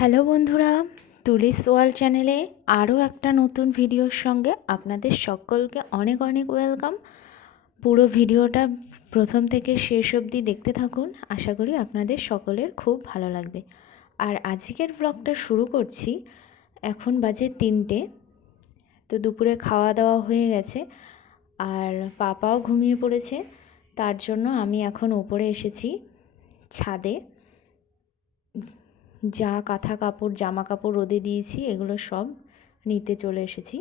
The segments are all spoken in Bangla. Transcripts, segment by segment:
হ্যালো বন্ধুরা, তুলিস ওয়ার্ল্ড চ্যানেলে আরও একটা নতুন ভিডিওর সঙ্গে আপনাদের সকলকে অনেক অনেক ওয়েলকাম। পুরো ভিডিওটা প্রথম থেকে শেষ অবধি দেখতে থাকুন, আশা করি আপনাদের সকলের খুব ভালো লাগবে। আর আজকের ব্লগটা শুরু করছি, এখন বাজে 3টে। তো দুপুরে খাওয়া দাওয়া হয়ে গেছে আর পাপাও ঘুমিয়ে পড়েছে, তার জন্য আমি এখন ওপরে এসেছি ছাদে। যা কাঁথা কাপড় জামা কাপড় রোদে দিয়েছি এগুলো সব নিতে চলে এসেছি।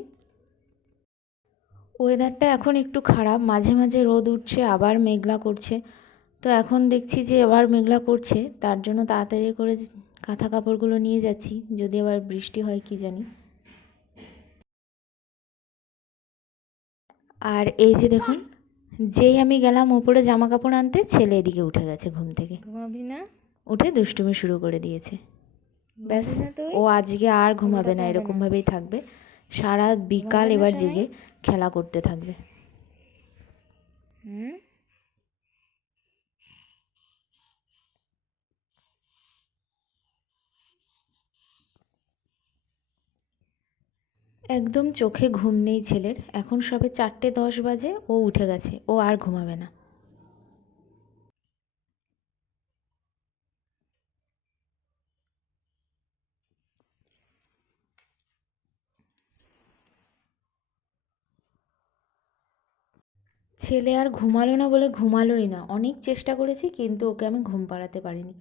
ওয়েদারটা এখন একটু খারাপ, মাঝে মাঝে রোদ উঠছে আবার মেঘলা করছে। তো এখন দেখছি যে আবার মেঘলা করছে, তার জন্য তাড়াতাড়ি করে কাঁথা কাপড়গুলো নিয়ে যাচ্ছি, যদি আবার বৃষ্টি হয় কি জানি। আর এই যে দেখুন, যেই আমি গেলাম ওপরে জামা কাপড় আনতে, ছেলে এদিকে উঠে গেছে ঘুম থেকে। ঘুমাবি না? উঠে দুষ্টুমি শুরু করে দিয়েছে। ব্যাস, ও আজকে আর ঘুমাবে না, এরকমভাবেই থাকবে সারা বিকাল। এবার জেগে খেলা করতে থাকবে। একদম চোখে ঘুম নেই ছেলের, এখন সবে 4:10 বাজে, ও উঠে গেছে, ও আর ঘুমাবে না। ছেলে আর ঘুমালো না বলে ঘুমালোই না, অনেক চেষ্টা করেছি কিন্তু ওকে আমি ঘুম পাড়াতে পারিনি।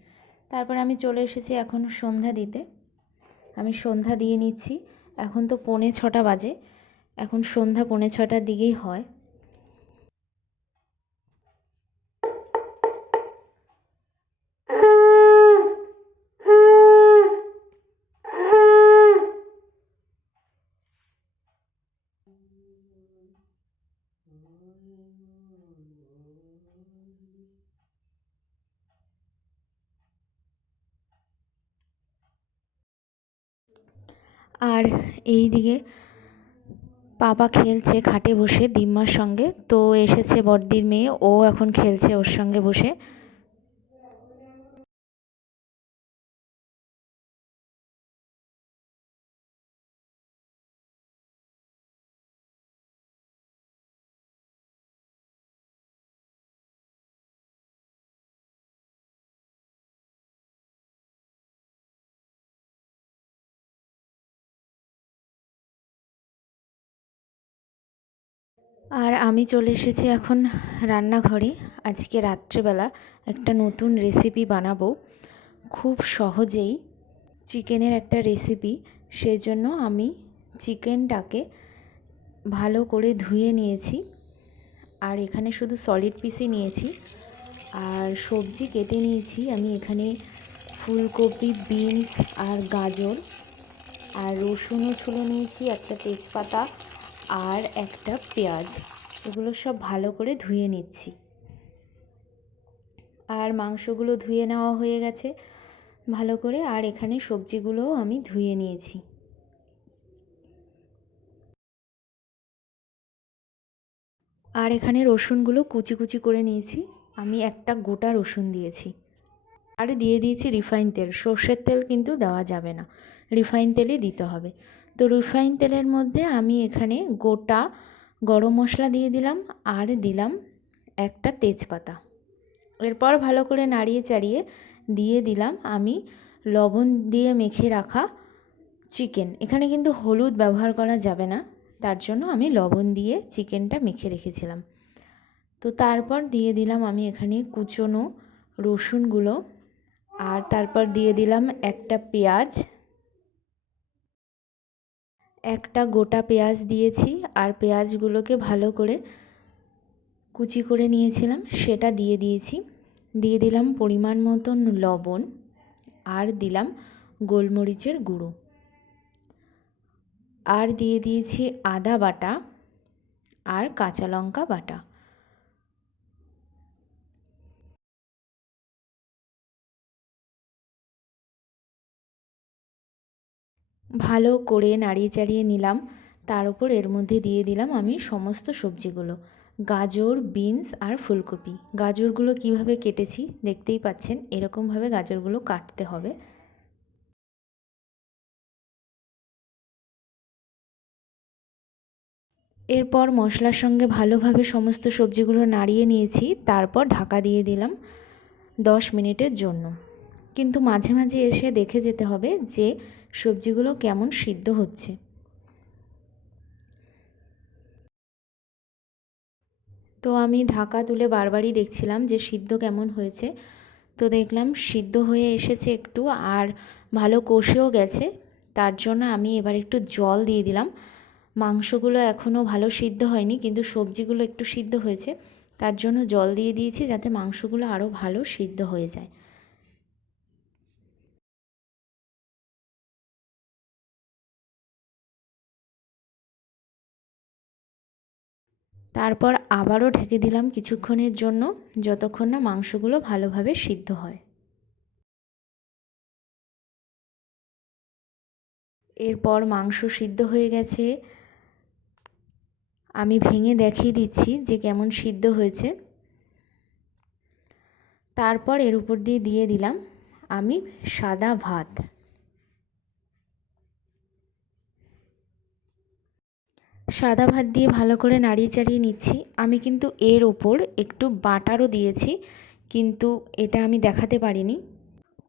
তারপর আমি চলে এসেছি এখন সন্ধ্যা দিতে। আমি সন্ধ্যা দিয়ে নিচ্ছি, এখন তো 5:45 বাজে, এখন সন্ধ্যা 5:45টার দিকেই হয়। আর এই দিকে পাপা খেলছে খাটে বসে দিম্মার সঙ্গে। তো এসেছে বড়দির মেয়ে, ও এখন খেলছে ওর সঙ্গে বসে। আর আমি চলে এসেছি এখন রান্নাঘরে। আজকে রাত্রেবেলা একটা নতুন রেসিপি বানাবো, খুব সহজেই চিকেনের একটা রেসিপি। সেই জন্য আমি চিকেনটাকে ভালো করে ধুয়ে নিয়েছি, আর এখানে শুধু সলিড পিসই নিয়েছি। আর সবজি কেটে নিয়েছি আমি এখানে ফুলকপি, বিনস আর গাজর, আর রসুনও ছুলে নিয়েছি, একটা তেজপাতা আর একটা পেঁয়াজ। এগুলো সব ভালো করে ধুয়ে নিচ্ছি। আর মাংসগুলো ধুয়ে নেওয়া হয়ে গেছে ভালো করে, আর এখানে সবজিগুলোও আমি ধুয়ে নিয়েছি। আর এখানে রসুনগুলো কুচি কুচি করে নিয়েছি, আমি একটা গোটা রসুন দিয়েছি। আর দিয়ে দিয়েছি রিফাইন তেল, সর্ষের তেল কিন্তু দেওয়া যাবে না, রিফাইন তেলই দিতে হবে। তো রিফাইন তেলের মধ্যে আমি এখানে গোটা গরম মশলা দিয়ে দিলাম, আর দিলাম একটা তেজপাতা। এরপর ভালো করে নাড়িয়ে চাড়িয়ে দিয়ে দিলাম আমি লবণ দিয়ে মেখে রাখা চিকেন। এখানে কিন্তু হলুদ ব্যবহার করা যাবে না, তার জন্য আমি লবণ দিয়ে চিকেনটা মেখে রেখেছিলাম। তো তারপর দিয়ে দিলাম আমি এখানে কুচনো রসুনগুলো, আর তারপর দিয়ে দিলাম একটা পেঁয়াজ, একটা গোটা পেঁয়াজ দিয়েছি। আর পেঁয়াজগুলোকে ভালো করে কুচি করে নিয়েছিলাম সেটা দিয়ে দিয়েছি। দিয়ে দিলাম পরিমাণ মতন লবণ, আর দিলাম গোলমরিচের গুঁড়ো, আর দিয়ে দিয়েছি আদা বাটা আর কাঁচা লঙ্কা বাটা। ভালো করে নাড়িয়ে চাড়িয়ে নিলাম। তার উপর এর মধ্যে দিয়ে দিলাম আমি সমস্ত সবজিগুলো, গাজর, বিনস আর ফুলকপি। গাজরগুলো কিভাবে কেটেছি দেখতেই পাচ্ছেন, এরকমভাবে গাজরগুলো কাটতে হবে। এরপর মশলার সঙ্গে ভালোভাবে সমস্ত সবজিগুলো নাড়িয়ে নিয়েছি, তারপর ঢাকা দিয়ে দিলাম 10 মিনিটের জন্য। কিন্তু মাঝে মাঝে এসে দেখে যেতে হবে যে সবজিগুলো কেমন সিদ্ধ হচ্ছে। তো আমি ঢাকা তুলে বারবারই দেখছিলাম যে সিদ্ধ কেমন হয়েছে। তো দেখলাম সিদ্ধ হয়ে এসেছে একটু, আর ভালো কষেও গেছে। তার জন্য আমি এবার একটু জল দিয়ে দিলাম। মাংসগুলো এখনও ভালো সিদ্ধ হয়নি, কিন্তু সবজিগুলো একটু সিদ্ধ হয়েছে, তার জন্য জল দিয়ে দিয়েছি যাতে মাংসগুলো আরও ভালো সিদ্ধ হয়ে যায়। তারপর আবারও ঢেকে দিলাম কিছুক্ষণের জন্য, যতক্ষণ না মাংসগুলো ভালোভাবে সিদ্ধ হয়। এরপর মাংস সিদ্ধ হয়ে গেছে, আমি ভেঙে দেখিয়ে দিচ্ছি যে কেমন সিদ্ধ হয়েছে। তারপর এর উপর দিয়ে দিয়ে দিলাম আমি সাদা ভাত। সাদা ভাত দিয়ে ভালো করে নাড়িয়ে চাড়িয়ে নিচ্ছি। আমি কিন্তু এর ওপর একটু বাটারও দিয়েছি, কিন্তু এটা আমি দেখাতে পারিনি।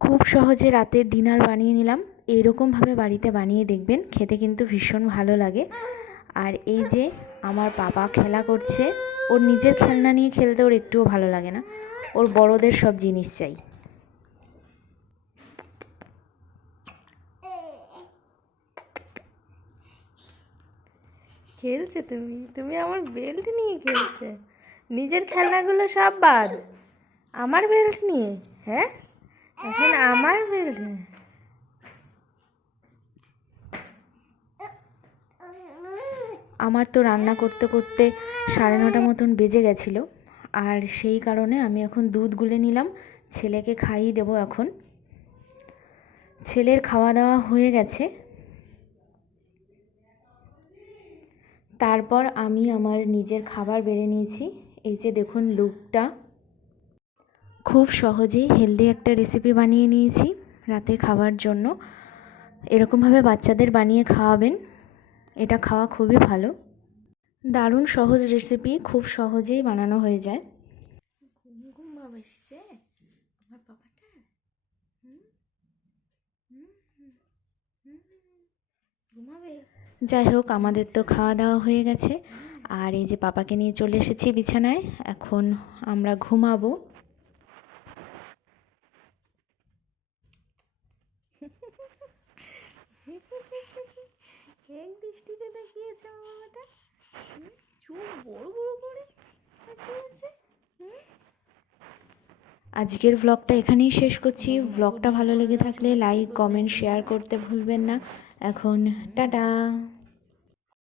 খুব সহজে রাতের ডিনার বানিয়ে নিলাম। এইরকমভাবে বাড়িতে বানিয়ে দেখবেন, খেতে কিন্তু ভীষণ ভালো লাগে। আর এই যে আমার পাপা খেলা করছে, ওর নিজের খেলনা নিয়ে খেলতে ওর একটুও ভালো লাগে না, ওর বড়দের সব জিনিস চাই। খেলছে তুমি তুমি আমার বেল্ট নিয়ে খেলছে, নিজের খেলনাগুলো সব বাদ, আমার বেল্ট নিয়ে। হ্যাঁ, এখন আমার বেল্ট। আমার তো রান্না করতে করতে 9:30 মতন বেজে গেছিলো, আর সেই কারণে আমি এখন দুধ গুলে নিলাম, ছেলেকে খাইয়ে দেবো এখন। ছেলের খাওয়া দাওয়া হয়ে গেছে। তারপর আমি আমার নিজের খাবার বেড়ে নিয়েছি। এই যে দেখুন লুকটা, খুব সহজেই হেলদি একটা রেসিপি বানিয়ে নিয়েছি রাতের খাবার জন্য। এরকমভাবে বাচ্চাদের বানিয়ে খাওয়াবেন, এটা খাওয়া খুবই ভালো। দারুণ সহজ রেসিপি, খুব সহজেই বানানো হয়ে যায়। ঘুম ঘুম ভাব এসছে আমার পাপাটা। ঘুমাবে। যাই হোক, আমাদের তো খাওয়া দাওয়া হয়ে গেছে, আর এই যে পাপাকে নিয়ে চলে এসেছি বিছানায়। এখন আমরা ঘুমাবো। এক দৃষ্টিতে তাকিয়েছে বাবাটা, চোখ বড় বড় করে তাকিয়েছে। আজকের ব্লগটা এখানেই শেষ করছি। ব্লগটা ভালো লেগে থাকলে লাইক কমেন্ট শেয়ার করতে ভুলবেন না। এখন টাটা।